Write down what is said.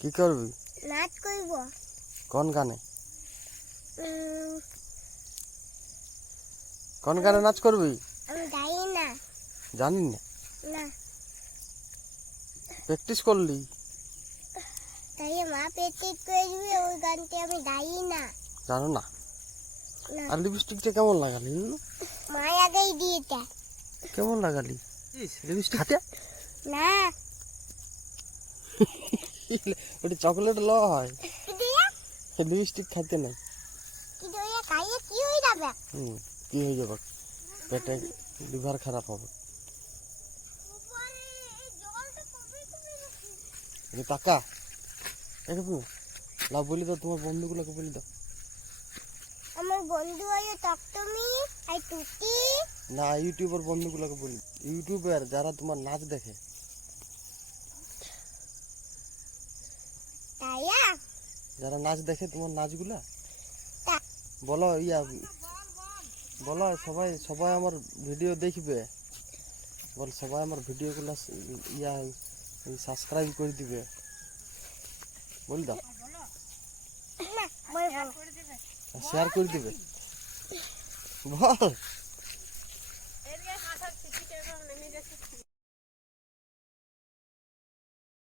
কি করবি? নাচ করব। কোন গানে? কোন গানে নাচ করবি? আমি জানি না। জানি না? না। প্র্যাকটিস করলি? তাই মা প্র্যাকটিস করবে, ওই গানটি আমি জানি না। জানো না? না। আর লিপস্টিকটা কেমন লাগালি? মা আগেই দিয়েছে। কেমন লাগালি? লিপস্টিক খাতে? না। ওটা চকলেট লয়, দিয়া লিপস্টিক খাইতে নাই। কি দিয়া খাইয়ে কি হয়ে যাবে? কি হয়ে যাবে? পেটে লিভার খারাপ হবে। টাকা লাভ বলি দাও, তোমার বন্ধুগুলোকে বলি দাও। আমার বন্ধু হয় টকটমি আর টুটি। না, ইউটিউবের বন্ধুগুলোকে বলি। ইউটিউবার যারা তোমার নাচ দেখে, তাইয়া যারা নাচ দেখে তোমার নাচগুলা, বলো বলো সবাই সবাই আমার ভিডিও দেখবে। বল সবাই আমার ভিডিওগুলো সাবস্ক্রাইব করে দিবে। বল দাও, না বল শেয়ার করে দিবে। বল।